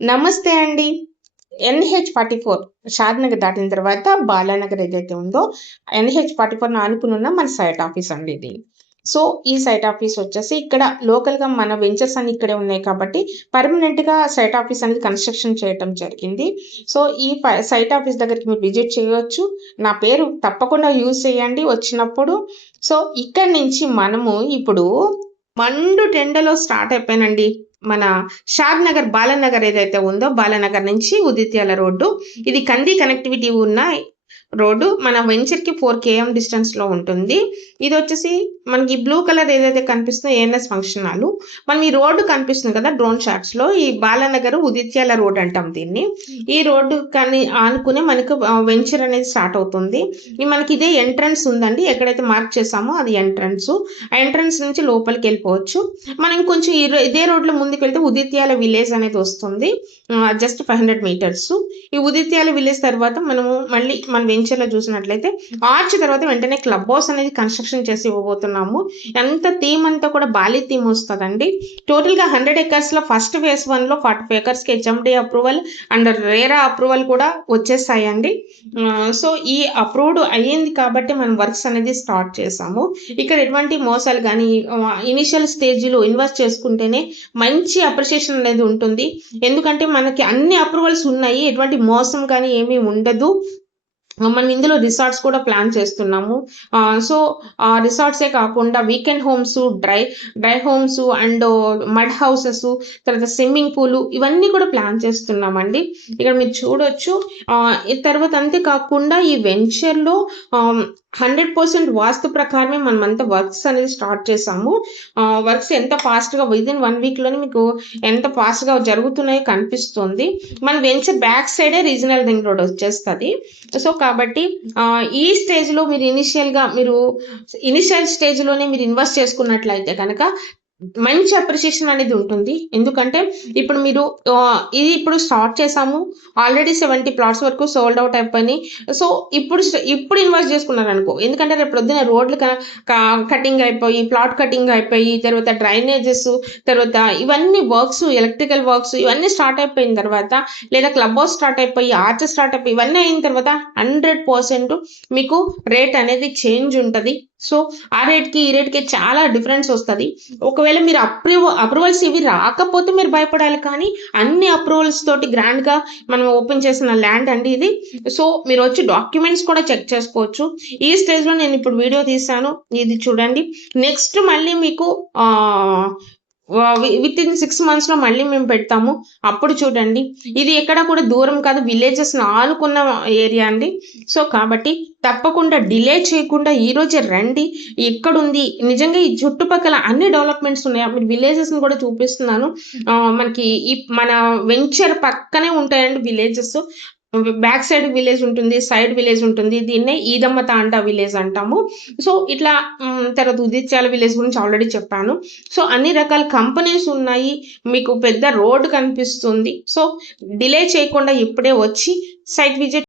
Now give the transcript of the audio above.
నమస్తే అండి. NH44 షాద్‌నగర్ దాటిన తర్వాత బాలానగర్ ఏదైతే ఉందో NH44ని ఆనుకునున్న మన సైట్ ఆఫీస్ అండి ఇది. సో, ఈ సైట్ ఆఫీస్ వచ్చేసి ఇక్కడ లోకల్‌గా మన వెంచర్స్ అన్నీ ఇక్కడే ఉన్నాయి కాబట్టి పర్మనెంట్‌గా సైట్ ఆఫీస్ అనేది కన్‌స్ట్రక్షన్ చేయటం జరిగింది. సో, ఈ సైట్ ఆఫీస్ దగ్గరికి మీరు విజిట్ చేయొచ్చు. నా పేరు తప్పకుండా యూజ్ చేయండి వచ్చినప్పుడు. సో, ఇక్కడి నుంచి మనము ఇప్పుడు మండు టెండలో స్టార్ట్ అయిపోయానండి. మన షాద్‌నగర్, బాలానగర్ ఏదైతే ఉందో బాలానగర్ నుంచి ఉదిత్యాల రోడ్డు. ఇది కంది కనెక్టివిటీ ఉన్న రోడ్డు. మన వెంచర్‌కి 4 km డిస్టెన్స్‌లో ఉంటుంది. ఇదొచ్చేసి మనకి బ్లూ కలర్ ఏదైతే కనిపిస్తుందో ఏఎన్ఎస్ ఫంక్షన్ హాలు. మనం ఈ రోడ్డు కనిపిస్తుంది కదా డ్రోన్ షాట్స్‌లో ఈ బాలానగర్ ఉదిత్యాల రోడ్ అంటాం దీన్ని. ఈ రోడ్డు కానీ ఆనుకునే మనకు వెంచర్ అనేది స్టార్ట్ అవుతుంది. మనకి ఇదే ఎంట్రన్స్ ఉందండి. ఎక్కడైతే మార్క్ చేసామో అది ఎంట్రన్స్. ఆ ఎంట్రన్స్ నుంచి లోపలికెళ్ళిపోవచ్చు. మనం కొంచెం ఇదే రోడ్‌లో ముందుకెళ్తే ఉదిత్యాల విలేజ్ అనేది వస్తుంది. Just 500 metres. ఈ ఉదిత్యాల విలేజ్ తర్వాత మనము మళ్ళీ మన వెంచర్‌లో చూసినట్లయితే ఆర్చ్ తర్వాత వెంటనే క్లబ్ హౌస్ అనేది కన్‌స్ట్రక్షన్ చేసి ఇవ్వబోతున్నాము. థీమ్ అంతా కూడా బాలి థీమ్ వస్తదండి. టోటల్‌గా 100 ఎకర్స్‌లో ఫస్ట్ ఫేజ్ 1లో 45 ఎకర్స్‌కి HMD approval and RERA approval కూడా వచ్చేసాయండి. సో, ఈ అప్రూవ్డ్ అయ్యింది కాబట్టి మనం వర్క్స్ అనేది స్టార్ట్ చేసాము. ఇక్కడ ఎటువంటి మోసాలు గానీ ఇనిషియల్ స్టేజ్‌లో ఇన్వెస్ట్ చేసుకుంటేనే మంచి అప్రిషియేషన్ అనేది ఉంటుంది. ఎందుకంటే మనకి అన్ని అప్రూవల్స్ ఉన్నాయి. ఎటువంటి మోసం కానీ ఏమీ ఉండదు. మనం ఇందులో రిసార్ట్స్ కూడా ప్లాన్ చేస్తున్నాము. సో, రిసార్ట్సే కాకుండా weekend homes, dry homes and mud houses, తర్వాత స్విమ్మింగ్ పూలు ఇవన్నీ కూడా ప్లాన్ చేస్తున్నామండి. ఇక్కడ మీరు చూడొచ్చు. ఈ తర్వాత అంతే కాకుండా ఈ వెంచర్‌లో 100% వాస్తు ప్రకారమే మనమంతా వర్క్స్ అనేది స్టార్ట్ చేసాము. వర్క్స్ ఎంత ఫాస్ట్‌గా వితిన్ 1 వీక్‌లోనే మీకు ఎంత ఫాస్ట్‌గా జరుగుతున్నాయో కనిపిస్తుంది. మన వెంచర్ బ్యాక్ సైడే రీజనల్ రింగ్ రోడ్ వచ్చేస్తది. సో, కాబట్టి ఈ స్టేజ్‌లో మీరు ఇనిషియల్ స్టేజ్‌లోనే మీరు ఇన్వెస్ట్ చేసుకున్నట్లయితే కనుక మంచి అప్రిషియేషన్ అనేది ఉంటుంది. ఎందుకంటే ఇప్పుడు మీరు ఇప్పుడు స్టార్ట్ చేసాము. ఆల్రెడీ 70 ప్లాట్స్ వరకు సోల్డ్ అవుట్ అయిపోయినాయి. సో, ఇప్పుడు ఇన్వెస్ట్ చేసుకున్నారనుకో ఎందుకంటే రేపు పొద్దున రోడ్లు కటింగ్ అయిపోయి, ప్లాట్ కటింగ్ అయిపోయి, తర్వాత డ్రైనేజెస్, తర్వాత ఇవన్నీ వర్క్స్, ఎలక్ట్రికల్ వర్క్స్ ఇవన్నీ స్టార్ట్ అయిపోయిన తర్వాత లేదా క్లబ్ హౌస్ స్టార్ట్ అయిపోయి, ఆర్చ్ స్టార్ట్ అయిపోయి ఇవన్నీ అయిన తర్వాత 100% మీకు రేట్ అనేది చేంజ్ ఉంటది. సో, ఆ రేట్‌కి ఈ రేట్‌కి చాలా డిఫరెన్స్ వస్తది. ఒకవేళ మీరు అప్రూవల్స్ ఇవి రాకపోతే మీరు భయపడాలి కానీ అన్ని అప్రూవల్స్ తోటి గ్రాండ్‌గా మనం ఓపెన్ చేసిన ల్యాండ్ అండి ఇది. సో, మీరొచ్చి డాక్యుమెంట్స్ కూడా చెక్ చేసుకోవచ్చు. ఈ స్టేజ్‌లో నేను ఇప్పుడు వీడియో తీశాను. ఇది చూడండి. నెక్స్ట్ మళ్ళీ మీకు వితిన్ 6 మంత్స్‌లో మళ్ళీ మేము పెడతాము. అప్పుడు చూడండి. ఇది ఎక్కడ కూడా దూరం కాదు. విలేజెస్‌ని ఆనుకున్న ఏరియా అండి. సో, కాబట్టి తప్పకుండా డిలే చేయకుండా ఈరోజే రండి. ఎక్కడుంది నిజంగా ఈ చుట్టుపక్కల అన్ని డెవలప్‌మెంట్స్ ఉన్నాయి. మీరు విలేజెస్‌ని కూడా చూపిస్తున్నాను. మనకి మన వెంచర్ పక్కనే ఉంటాయండి విలేజెస్. బ్యాక్ సైడ్ విలేజ్ ఉంటుంది. సైడ్ విలేజ్ ఉంటుంది. దీన్నే ఈదమ్మ తాండా విలేజ్ అంటాము. సో, ఇట్లా తర్వాత ఉదిత్యాల విలేజ్ గురించి ఆల్రెడీ చెప్పాను. సో, అన్ని రకాల కంపెనీస్ ఉన్నాయి. మీకు పెద్ద రోడ్ కనిపిస్తుంది. సో, డిలే చేయకుండా ఇప్పుడే వచ్చి సైట్ విజిట్